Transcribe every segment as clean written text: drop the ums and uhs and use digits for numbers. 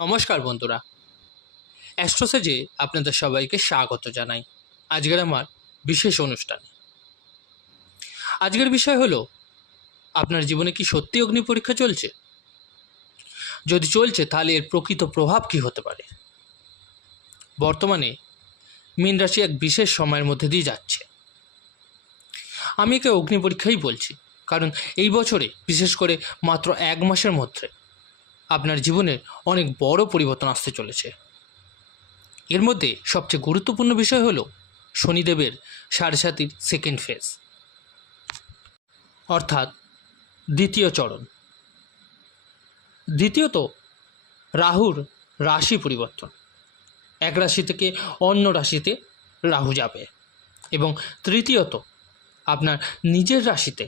নমস্কার বন্ধুরা, অ্যাস্ট্রোসেজে আপনাদের সবাইকে স্বাগত জানাই। আজকের আমার বিশেষ অনুষ্ঠানে আজকের বিষয় হলো, আপনার জীবনে কি সত্যি অগ্নি পরীক্ষা চলছে? যদি চলছে তাহলে এর প্রকৃত প্রভাব কি হতে পারে? বর্তমানে মীন রাশি এক বিশেষ সময়ের মধ্যে দিয়ে যাচ্ছে। আমি একে অগ্নি পরীক্ষাই বলছি, কারণ এই বছরে বিশেষ করে মাত্র 1 মাসের মধ্যে আপনার জীবনে অনেক বড় পরিবর্তন আসতে চলেছে। এর মধ্যে সবচেয়ে গুরুত্বপূর্ণ বিষয় হলো শনিদেবের 7.5 সেকেন্ড ফেজ, অর্থাৎ দ্বিতীয় চরণ। দ্বিতীয়ত, রাহুর রাশি পরিবর্তন, এক রাশি থেকে অন্য রাশিতে রাহু যাবে। এবং তৃতীয়ত, আপনার নিজের রাশিতে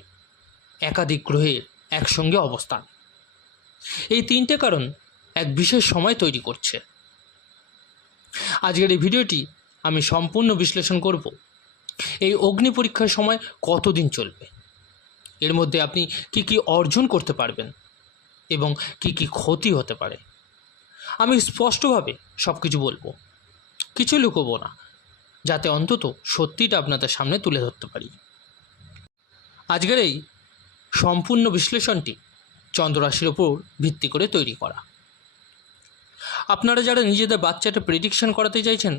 একাধিক গ্রহের একসঙ্গে অবস্থান। এই 3টে কারণ এক বিশেষ সময় তৈরি করছে। আজকের এই ভিডিওটি আমি সম্পূর্ণ বিশ্লেষণ করব এই অগ্নি পরীক্ষার সময় কতদিন চলবে, এর মধ্যে আপনি কি কি অর্জন করতে পারবেন এবং কি কি ক্ষতি হতে পারে। আমি স্পষ্টভাবে সব কিছু বলবো, কিছু লুকোবো না, যাতে অন্তত সত্যিটা আপনাদের সামনে তুলে ধরতে পারি। আজকের এই সম্পূর্ণ বিশ্লেষণটি চন্দ্ররাশির ওপর ভিত্তি করে তৈরি করা। আপনারা যারা নিজেদের বাচ্চাটা প্রেডিকশন করাতে চাইছেন,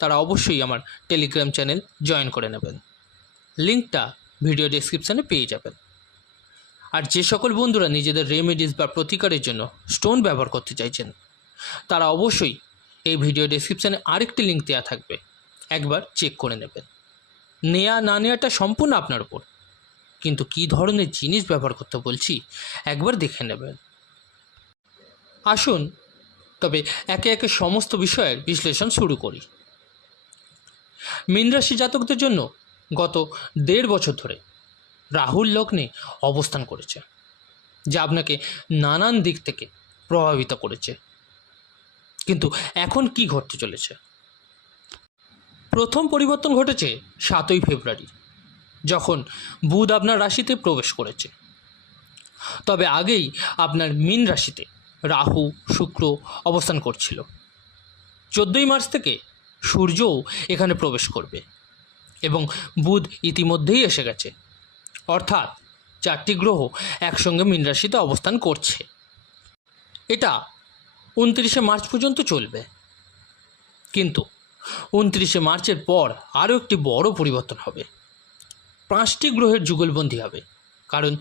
তারা অবশ্যই আমার টেলিগ্রাম চ্যানেল জয়েন করে নেবেন। লিঙ্কটা ভিডিও ডেসক্রিপশানে পেয়ে যাবেন। আর যে সকল বন্ধুরা নিজেদের রেমেডিস বা প্রতিকারের জন্য স্টোন ব্যবহার করতে চাইছেন, তারা অবশ্যই এই ভিডিও ডেসক্রিপশানে আরেকটি লিঙ্ক দেওয়া থাকবে, একবার চেক করে নেবেন। নেয়া না নেওয়াটা সম্পূর্ণ আপনার উপর, কিন্তু কী ধরনের জিনিস ব্যবহার করতে বলছি একবার দেখে নেবেন। আসুন তবে একে একে সমস্ত বিষয়ের বিশ্লেষণ শুরু করি। মীন রাশি জাতকদের জন্য গত 1.5 বছর ধরে রাহুর লগ্নে অবস্থান করেছে, যা আপনাকে নানান দিক থেকে প্রভাবিত করেছে। কিন্তু এখন কি ঘটতে চলেছে? প্রথম পরিবর্তন ঘটেছে 7ই ফেব্রুয়ারি, যখন বুধ আপনার রাশিতে প্রবেশ করেছে। তবে আগেই আপনার মীন রাশিতে রাহু শুক্র অবস্থান করছিল। 14ই মার্চ থেকে সূর্যও এখানে প্রবেশ করবে এবং বুধ ইতিমধ্যেই এসে গেছে, অর্থাৎ 4টি গ্রহ একসঙ্গে মীন রাশিতে অবস্থান করছে। এটা 29শে মার্চ পর্যন্ত চলবে। কিন্তু 29শে মার্চের পর আরও একটি বড় পরিবর্তন হবে। 5টি গ্রহের যুগলবন্দী হবে, কারণ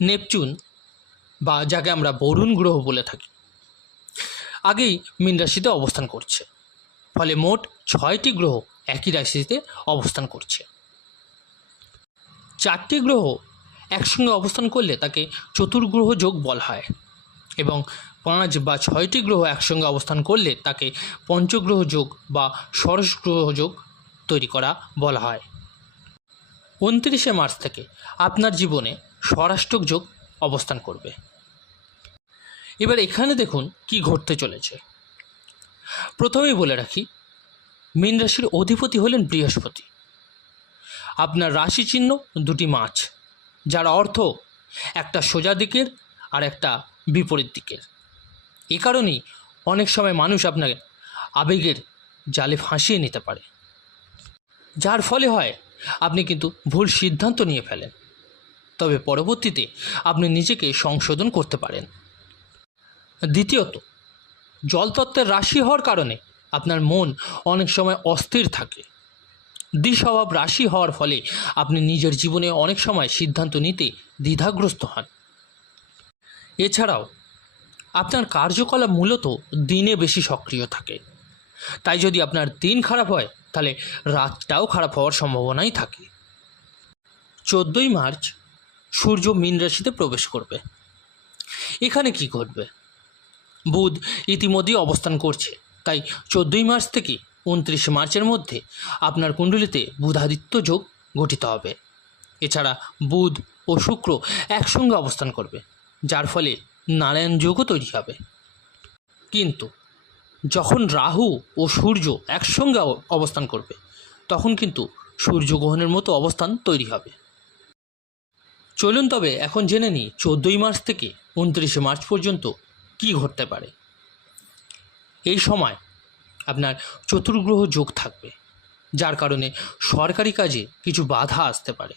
নেপচুন, বা যাকে আমরা বরুণ গ্রহ বলে থাকি, আগেই মীন রাশিতে অবস্থান করছে। ফলে মোট 6টি গ্রহ একই রাশিতে অবস্থান করছে। 4টি গ্রহ একসঙ্গে অবস্থান করলে তাকে চতুর্গ্রহ যোগ বলা হয়, এবং 5 বা 6টি গ্রহ একসঙ্গে অবস্থান করলে তাকে পঞ্চগ্রহ যোগ বা ষোড়শ গ্রহ যোগ তৈরি করা বলা হয়। 29শে মার্চ থেকে আপনার জীবনে ষড়াষ্টক যোগ অবস্থান করবে। এবার এখানে দেখুন কি ঘটতে চলেছে। প্রথমেই বলে রাখি, মীন রাশির অধিপতি হলেন বৃহস্পতি। আপনার রাশি চিহ্ন 2টি মাছ, যার অর্থ একটা সোজা দিকের আর একটা বিপরীত দিকের। এ কারণেই অনেক সময় মানুষ আপনাকে আবেগের জালে ফাঁসিয়ে নিতে পারে, যার ফলে হয় আপনি কিন্তু ভুল সিদ্ধান্ত নিয়ে ফেলেন, তবে পরবর্তীতে আপনি নিজেকে সংশোধন করতে পারেন। দ্বিতীয়ত, জলতত্ত্বের রাশি হওয়ার কারণে আপনার মন অনেক সময় অস্থির থাকে। দ্বিস্বভাব রাশি হওয়ার ফলে আপনি নিজের জীবনে অনেক সময় সিদ্ধান্ত নিতে দ্বিধাগ্রস্ত হন। এছাড়াও আপনার কার্যকলাপ মূলত দিনে বেশি সক্রিয় থাকে, তাই যদি আপনার দিন খারাপ হয় তাহলে রাতটাও খারাপ হওয়ার সম্ভাবনাই থাকে। 14ই মার্চ সূর্য মীন রাশিতে প্রবেশ করবে। এখানে কি ঘটবে? বুধ ইতিমধ্যেই অবস্থান করছে, তাই 14ই মার্চ থেকে 29শে মার্চের মধ্যে আপনার কুণ্ডলিতে বুধাদিত্য যোগ গঠিত হবে। এছাড়া বুধ ও শুক্র একসঙ্গে অবস্থান করবে, যার ফলে নারায়ণ যোগও তৈরি হবে। কিন্তু যখন রাহু ও সূর্য একসঙ্গে অবস্থান করবে, তখন কিন্তু সূর্যগ্রহণের মতো অবস্থান তৈরি হবে। চলুন তবে এখন জেনে নিই 14ই মার্চ থেকে 29শে মার্চ পর্যন্ত কি ঘটতে পারে। এই সময় আপনার চতুর্গ্রহ যোগ থাকবে, যার কারণে সরকারি কাজে কিছু বাধা আসতে পারে।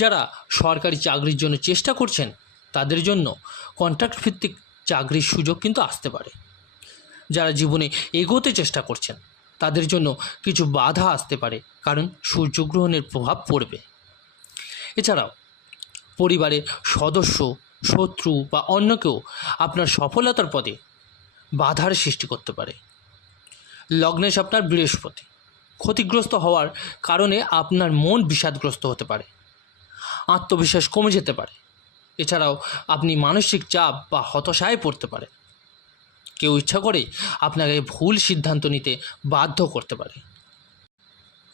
যারা সরকারি চাকরির জন্য চেষ্টা করছেন তাদের জন্য কন্ট্রাক্ট ভিত্তিক চাকরির সুযোগ কিন্তু আসতে পারে। যারা জীবনে এগোতে চেষ্টা করছেন তাদের জন্য কিছু বাধা আসতে পারে, কারণ সূর্যগ্রহণের প্রভাব পড়বে। এছাড়াও পরিবারের সদস্য, শত্রু বা অন্য কেউ আপনার সফলতার পথে বাধার সৃষ্টি করতে পারে। লগ্নেশ আপনার বৃহস্পতি, ক্ষতিগ্রস্ত হওয়ার কারণে আপনার মন বিষাদগ্রস্ত হতে পারে, আত্মবিশ্বাস কমে যেতে পারে। এছাড়াও আপনি মানসিক চাপ বা হতাশায় পড়তে পারেন। কেউ ইচ্ছা করে আপনাকে ভুল সিদ্ধান্ত নিতে বাধ্য করতে পারে।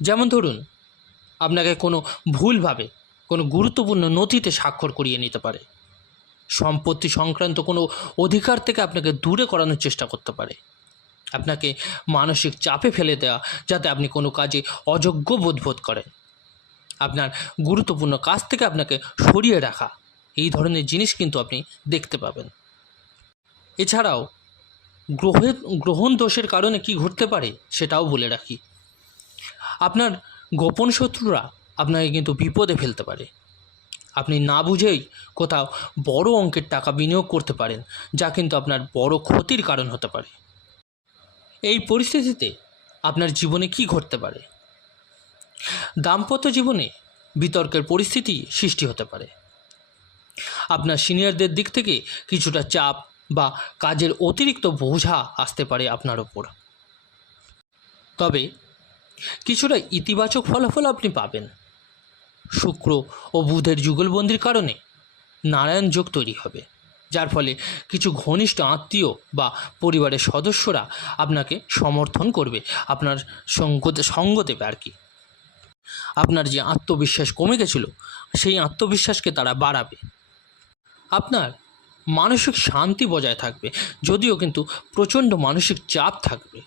যেমন ধরুন, আপনাকে কোনো ভুলভাবে কোনো গুরুত্বপূর্ণ নথিতে স্বাক্ষর করিয়ে নিতে পারে, সম্পত্তি সংক্রান্ত কোনো অধিকার থেকে আপনাকে দূরে করানোর চেষ্টা করতে পারে, আপনাকে মানসিক চাপে ফেলে দেওয়া যাতে আপনি কোনো কাজে অযোগ্য বোধ করেন, আপনার গুরুত্বপূর্ণ কাজ থেকে আপনাকে সরিয়ে রাখা, এই ধরনের জিনিস কিন্তু আপনি দেখতে পাবেন। এছাড়াও গ্রহণ দোষের কারণে কি ঘটতে পারে সেটাও বলে রাখি। আপনার গোপন শত্রুরা আপনাকে কিন্তু বিপদে ফেলতে পারে। আপনি না বুঝেই কোথাও বড় অঙ্কের টাকা বিনিয়োগ করতে পারেন, যা কিন্তু আপনার বড় ক্ষতির কারণ হতে পারে। এই পরিস্থিতিতে আপনার জীবনে কি ঘটতে পারে? দাম্পত্য জীবনে বিতর্কের পরিস্থিতি সৃষ্টি হতে পারে। আপনার সিনিয়রদের দিক থেকে কিছুটা চাপ বা কাজের অতিরিক্ত বোঝা আসতে পারে আপনার ওপর। তবে কিছুটা ইতিবাচক ফলাফল আপনি পাবেন। শুক্র ও বুধের যুগলবন্দির কারণে নারায়ণ যোগ তৈরি হবে, যার ফলে কিছু ঘনিষ্ঠ আত্মীয় বা পরিবারের সদস্যরা আপনাকে সমর্থন করবে, আপনার সঙ্গ দেবে আর কি। আপনার যে আত্মবিশ্বাস কমে গেছিল সেই আত্মবিশ্বাসকে তারা বাড়াবে। আপনার মানসিক শান্তি বজায় থাকবে, যদিও কিন্তু প্রচণ্ড মানসিক চাপ থাকবে।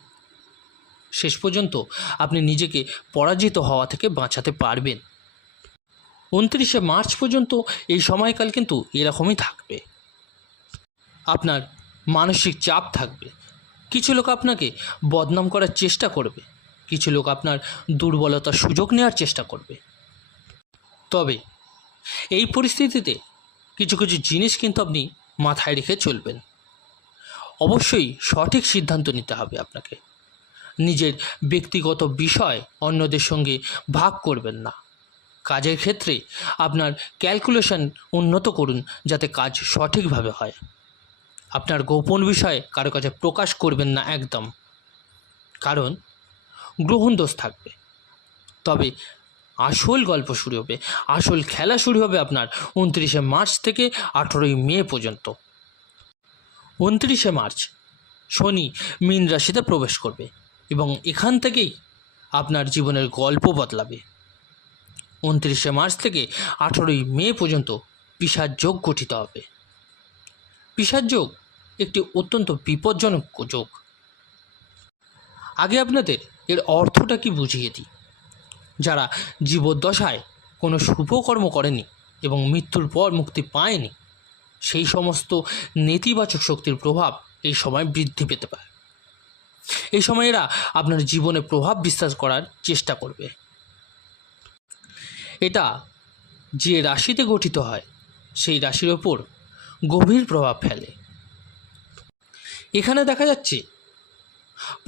শেষ পর্যন্ত আপনি নিজেকে পরাজিত হওয়া থেকে বাঁচাতে পারবেন। 29শে মার্চ পর্যন্ত এই সময়কাল কিন্তু এরকমই থাকবে। আপনার মানসিক চাপ থাকবে, কিছু লোক আপনাকে বদনাম করার চেষ্টা করবে, কিছু লোক আপনার দুর্বলতার সুযোগ নেওয়ার চেষ্টা করবে। তবে এই পরিস্থিতিতে কিছু কিছু জিনিস কিন্তু আপনি মাথায় রেখে চলবেন। অবশ্যই সঠিক সিদ্ধান্ত নিতে হবে আপনাকে। নিজের ব্যক্তিগত বিষয় অন্যদের সঙ্গে ভাগ করবেন না। কাজের ক্ষেত্রে আপনার ক্যালকুলেশন উন্নত করুন যাতে কাজ সঠিকভাবে হয়। আপনার গোপন বিষয়ে কারো কাছে প্রকাশ করবেন না একদম, কারণ গ্রহণ দোষ থাকবে। তবে আসল গল্প শুরু হবে, আসল খেলা শুরু হবে আপনার 29শে মার্চ থেকে 18ই মে পর্যন্ত। 29শে মার্চ শনি মীন রাশিতে প্রবেশ করবে এবং এখান থেকেই আপনার জীবনের গল্প বদলাবে। 29শে মার্চ থেকে 18ই মে পর্যন্ত পিশাচ যোগ গঠিত হবে। পিশাচ যোগ একটি অত্যন্ত বিপজ্জনক যোগ। আগে আপনাদের এর অর্থটা কি বুঝিয়ে দিই। যারা জীবদ্দশায় কোনো শুভকর্ম করেনি এবং মৃত্যুর পর মুক্তি পায়নি, সেই সমস্ত নেতিবাচক শক্তির প্রভাব এই সময় বৃদ্ধি পেতে পারে। এই সময় এরা আপনার জীবনে প্রভাব বিস্তার করার চেষ্টা করবে। এটা যে রাশিতে গঠিত হয় সেই রাশির ওপর গভীর প্রভাব ফেলে। এখানে দেখা যাচ্ছে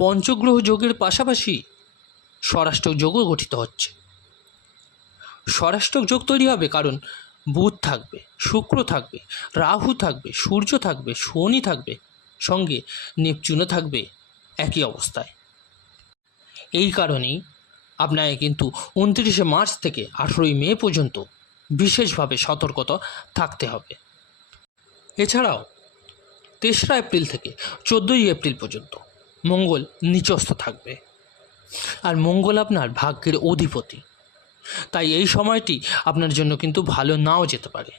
পঞ্চগ্রহ যোগের পাশাপাশি ষড়াষ্টক যোগও গঠিত হচ্ছে। ষড়াষ্টক যোগ তৈরি হবে কারণ বুধ থাকবে, শুক্র থাকবে, রাহু থাকবে, সূর্য থাকবে, শনি থাকবে, সঙ্গে নেপচুনও থাকবে একই অবস্থায়। এই কারণেই আপনাকে কিন্তু 29শে মার্চ থেকে 18ই মে পর্যন্ত বিশেষভাবে সতর্কতা থাকতে হবে। এছাড়াও 3রা এপ্রিল থেকে 14ই এপ্রিল পর্যন্ত মঙ্গল নিচস্থ থাকবে, আর মঙ্গল আপনার ভাগ্যের অধিপতি। তাই এই সময়টি আপনার জন্য কিন্তু ভালো নাও যেতে পারে।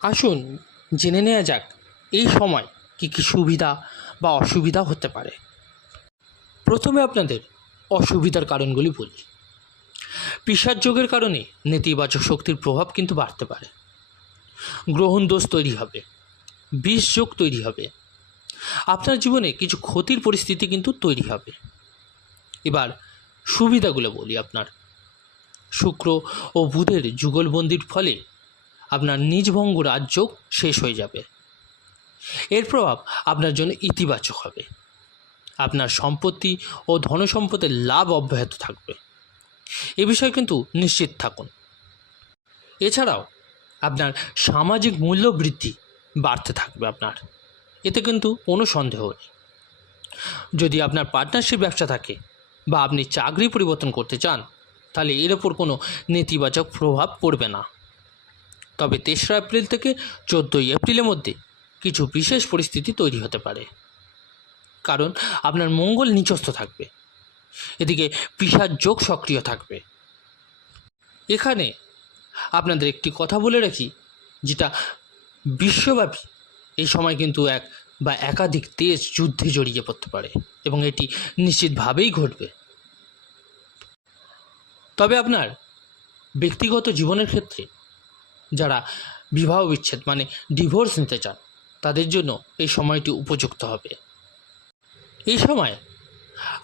আসুন জেনে নেওয়া যাক এই সময় কী কী সুবিধা বা অসুবিধা হতে পারে। প্রথমে আপনাদের অসুবিধার কারণগুলি বলি। পিশাচ যোগের কারণে নেতিবাচক শক্তির প্রভাব কিন্তু বাড়তে পারে। গ্রহণ দোষ তৈরি হবে, বিষ যোগ তৈরি হবে, আপনার জীবনে কিছু ক্ষতির পরিস্থিতি কিন্তু তৈরি হবে। এবার সুবিধাগুলো বলি। আপনার শুক্র ও বুধের যুগলবন্দির ফলে আপনার নিজভঙ্গ রাজযোগ শেষ হয়ে যাবে। এর প্রভাব আপনার জন্য ইতিবাচক হবে। আপনার সম্পত্তি ও ধনসম্পদের লাভ অব্যাহত থাকবে, এ বিষয়ে কিন্তু নিশ্চিত থাকুন। এছাড়াও আপনার সামাজিক মূল্য বৃদ্ধি বাড়তে থাকবে আপনার, এতে কিন্তু কোনো সন্দেহ নেই। যদি আপনার পার্টনারশিপ ব্যবসা থাকে বা আপনি চাকরি পরিবর্তন করতে চান, তাহলে এর ওপর কোনো নেতিবাচক প্রভাব পড়বে না। তবে 3রা এপ্রিল থেকে 14ই এপ্রিলের মধ্যে কিছু বিশেষ পরিস্থিতি তৈরি হতে পারে, কারণ আপনার মঙ্গল নিচস্থ থাকবে, এদিকে পিশাচ যোগ সক্রিয় থাকবে। এখানে আপনাদের একটি কথা বলে রাখি, যেটা বিশ্বব্যাপী এই সময় কিন্তু এক বা একাধিক দেশ যুদ্ধে জড়িয়ে পড়তে পারে এবং এটি নিশ্চিতভাবেই ঘটবে। তবে আপনার ব্যক্তিগত জীবনের ক্ষেত্রে যারা বিবাহ বিচ্ছেদ মানে ডিভোর্স নিতে চান, তাদের জন্য এই সময়টি উপযুক্ত হবে। এই সময়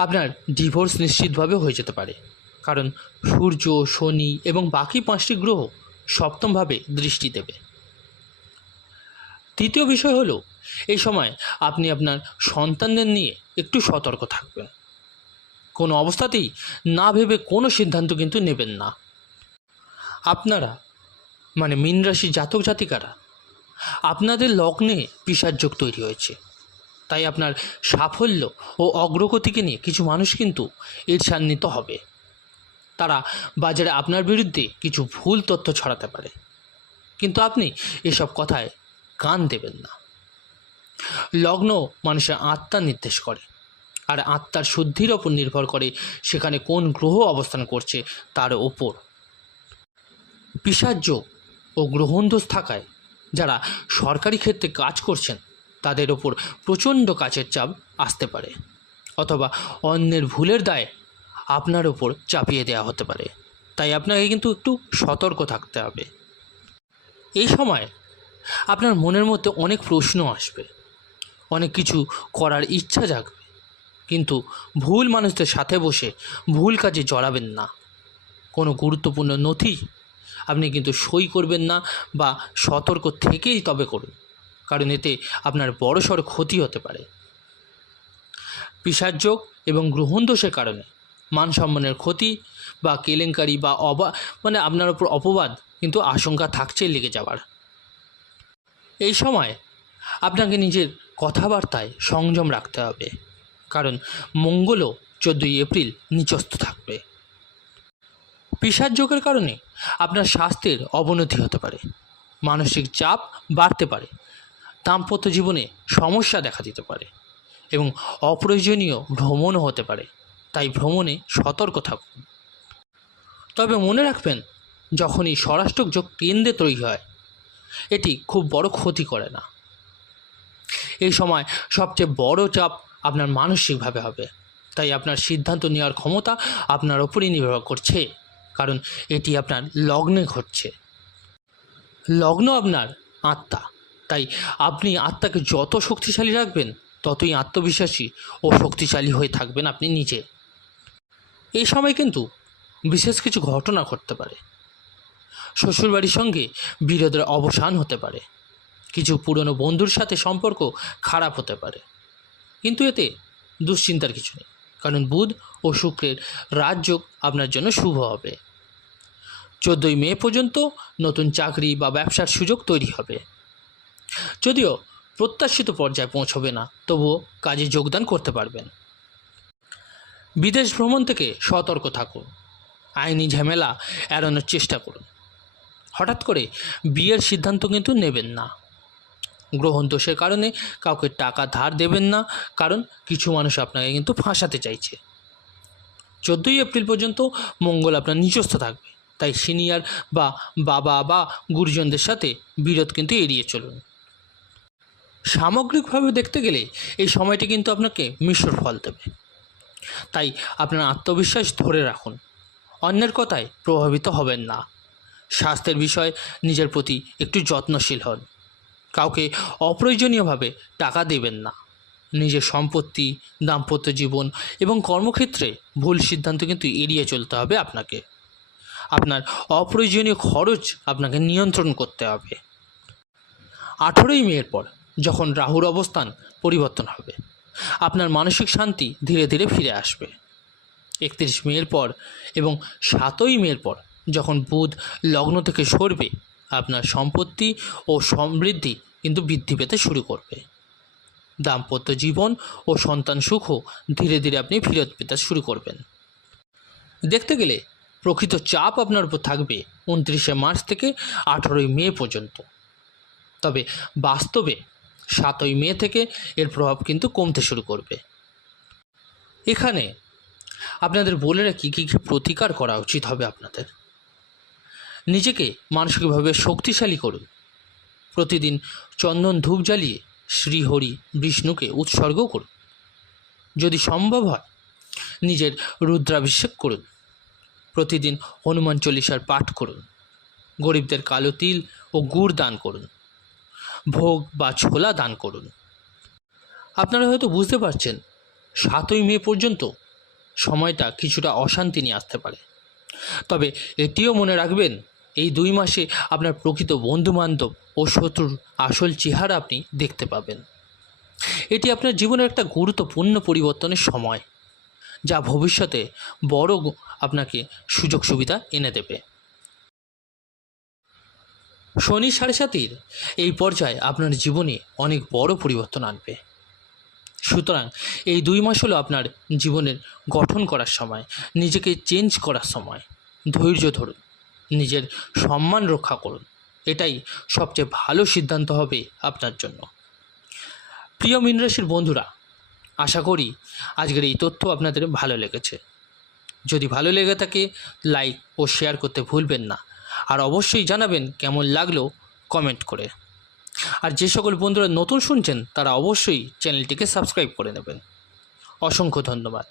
আপনার ডিভোর্স নিশ্চিতভাবে হয়ে যেতে পারে, কারণ সূর্য, শনি এবং বাকি 5টি গ্রহ সপ্তমভাবে দৃষ্টি দেবে। তৃতীয় বিষয় হলো, এই সময় আপনি আপনার সন্তানদের নিয়ে একটু সতর্ক থাকবেন। কোনো অবস্থাতেই না ভেবে কোনো সিদ্ধান্ত কিন্তু নেবেন না। আপনারা মানে মীন রাশি জাতক জাতিকারা, আপনাদের লগ্নে পিশাচ যোগ তৈরি হয়েছে, তাই আপনার সাফল্য ও অগ্রগতিকে নিয়ে কিছু মানুষ কিন্তু ঈর্ষান্বিত হবে। তারা বাজারে আপনার বিরুদ্ধে কিছু ভুল তথ্য ছড়াতে পারে, কিন্তু আপনি এসব কথায় কান দেবেন না। লগ্ন মানুষের আত্মা নির্দেশ করে, আর আত্মার শুদ্ধির ওপর নির্ভর করে সেখানে কোন গ্রহ অবস্থান করছে তার ওপর। পিশাচ যোগ ও গ্রহণদোষ থাকায় যারা সরকারি ক্ষেত্রে কাজ করছেন, তাদের ওপর প্রচণ্ড কাজের চাপ আসতে পারে, অথবা অন্যের ভুলের দায় আপনার ওপর চাপিয়ে দেওয়া হতে পারে। তাই আপনাকে কিন্তু একটু সতর্ক থাকতে হবে। এই সময় আপনার মনের মধ্যে অনেক প্রশ্ন আসবে, অনেক কিছু করার ইচ্ছা জাগবে, কিন্তু ভুল মানুষদের সাথে বসে ভুল কাজে জড়াবেন না। কোনো গুরুত্বপূর্ণ নথি আপনি কিন্তু সই করবেন না, বা সতর্ক থেকেই তবে করুন, কারণ এতে আপনার বড়সড় ক্ষতি হতে পারে। পিশাচ যোগ এবং গ্রহণ দোষের কারণে মান সম্মানের ক্ষতি বা কেলেঙ্কারি বা আপনার ওপর অপবাদ কিন্তু আশঙ্কা থাকছে লেগে যাওয়ার। এই সময় আপনাকে নিজের কথাবার্তায় সংযম রাখতে হবে, কারণ মঙ্গলও 14ই এপ্রিল নিচস্থ থাকবে। পিশাচ যোগের কারণে আপনার স্বাস্থ্যের অবনতি হতে পারে, মানসিক চাপ বাড়তে পারে, দাম্পত্য জীবনে সমস্যা দেখা দিতে পারে এবং অপ্রয়োজনীয় ভ্রমণও হতে পারে। তাই ভ্রমণে সতর্ক থাকুন। তবে মনে রাখবেন, যখনই ষড়াষ্টক যোগ কেন্দ্রে তৈরি হয়, এটি খুব বড় ক্ষতি করে না। এই সময় সবচেয়ে বড় চাপ আপনার মানসিকভাবে হবে, তাই আপনার সিদ্ধান্ত নেওয়ার ক্ষমতা আপনার ওপরই নির্ভর করছে, কারণ এটি আপনার লগ্নে ঘটছে। লগ্ন আপনার আত্মা, তাই আপনি আত্মাকে যত শক্তিশালী রাখবেন, ততই আত্মবিশ্বাসী ও শক্তিশালী হয়ে থাকবেন আপনি নিজে। এই সময় কিন্তু বিশেষ কিছু ঘটনা ঘটতে পারে। শ্বশুরবাড়ির সঙ্গে বিরোধের অবসান হতে পারে, কিছু পুরনো বন্ধুর সাথে সম্পর্ক খারাপ হতে পারে, কিন্তু এতে দুশ্চিন্তার কিছু নেই, কারণ বুধ ও শুক্রের রাজযোগ আপনার জন্য শুভ হবে। 14ই মে পর্যন্ত নতুন চাকরি বা ব্যবসার সুযোগ তৈরি হবে। যদিও প্রত্যাশিত পর্যায়ে পৌঁছবে না, তবুও কাজে যোগদান করতে পারবেন। বিদেশ ভ্রমণ থেকে সতর্ক থাকুন, আইনি ঝামেলা এড়ানোর চেষ্টা করুন। হঠাৎ করে বিয়ের সিদ্ধান্ত কিন্তু নেবেন না। গ্রহণ দোষের কারণে কাউকে টাকা ধার দেবেন না, কারণ কিছু মানুষ আপনাকে কিন্তু ফাঁসাতে চাইছে। 14ই এপ্রিল পর্যন্ত মঙ্গল আপনার নিচস্থ থাকবে, তাই সিনিয়র বা বাবা বা গুরুজনদের সাথে বিরোধ কিন্তু এড়িয়ে চলুন। সামগ্রিকভাবে দেখতে গেলে এই সময়টি কিন্তু আপনাকে মিশ্র ফল দেবে, তাই আপনার আত্মবিশ্বাস ধরে রাখুন, অন্যের কথায় প্রভাবিত হবেন না। স্বাস্থ্যের বিষয়ে নিজের প্রতি একটু যত্নশীল হন, কাউকে অপ্রয়োজনীয়ভাবে টাকা দেবেন না, নিজের সম্পত্তি, দাম্পত্য জীবন এবং কর্মক্ষেত্রে ভুল সিদ্ধান্ত কিন্তু এড়িয়ে চলতে হবে আপনাকে। আপনার অপ্রয়োজনীয় খরচ আপনাকে নিয়ন্ত্রণ করতে হবে। 18ই মের পর যখন রাহুর অবস্থান পরিবর্তন হবে, আপনার মানসিক শান্তি ধীরে ধীরে ফিরে আসবে। 31 মের পর এবং 7ই মের পর যখন বুধ লগ্ন থেকে সরবে, আপনার সম্পত্তি ও সমৃদ্ধি কিন্তু বৃদ্ধি পেতে শুরু করবে। দাম্পত্য জীবন ও সন্তান সুখও ধীরে ধীরে আপনি ফেরত পেতে শুরু করবেন। দেখতে গেলে প্রকৃত চাপ আপনার উপর থাকবে 29শে মার্চ থেকে 18ই মে পর্যন্ত। তবে বাস্তবে 7ই মে থেকে এর প্রভাব কিন্তু কমতে শুরু করবে। এখানে আপনাদের বলে রাখি কী কী প্রতিকার করা উচিত হবে আপনাদের। নিজেকে মানসিকভাবে শক্তিশালী করুন। প্রতিদিন চন্দন ধূপ জ্বালিয়ে শ্রীহরি বিষ্ণুকে উৎসর্গ করুন। যদি সম্ভব হয় নিজের রুদ্রাভিষেক করুন। প্রতিদিন হনুমান চল্লিশার পাঠ করুন। গরিবদের কালো তিল ও গুড় দান করুন। ভোগ বা ছোলা দান করুন। আপনারা হয়তো বুঝতে পারছেন 7ই মে পর্যন্ত সময়টা কিছুটা অশান্তি নিয়ে আসতে পারে। তবে এটিও মনে রাখবেন, এই 2 মাসে আপনার প্রকৃত বন্ধুবান্ধব ও শত্রুর আসল চেহারা আপনি দেখতে পাবেন। এটি আপনার জীবনের একটা গুরুত্বপূর্ণ পরিবর্তনের সময়, যা ভবিষ্যতে বড় আপনাকে সুযোগ সুবিধা এনে দেবে। শনি 7.5 এই পর্যায়ে আপনার জীবনে অনেক বড় পরিবর্তন আনবে। সুতরাং এই 2 মাস হলো আপনার জীবনের গঠন করার সময়, নিজেকে চেঞ্জ করার সময়। ধৈর্য ধরুন, নিজের সম্মান রক্ষা করুন। এটাই সবচেয়ে ভালো সিদ্ধান্ত হবে আপনার জন্য। প্রিয় মীন রাশির বন্ধুরা, আশা করি আজকের এই তথ্য আপনাদের ভালো লেগেছে। যদি ভালো লেগে থাকে লাইক ও শেয়ার করতে ভুলবেন না। আর অবশ্যই জানাবেন কেমন লাগলো কমেন্ট করে। আর যে সকল বন্ধুরা নতুন শুনছেন তারা অবশ্যই চ্যানেলটিকে সাবস্ক্রাইব করে নেবেন। অসংখ্য ধন্যবাদ।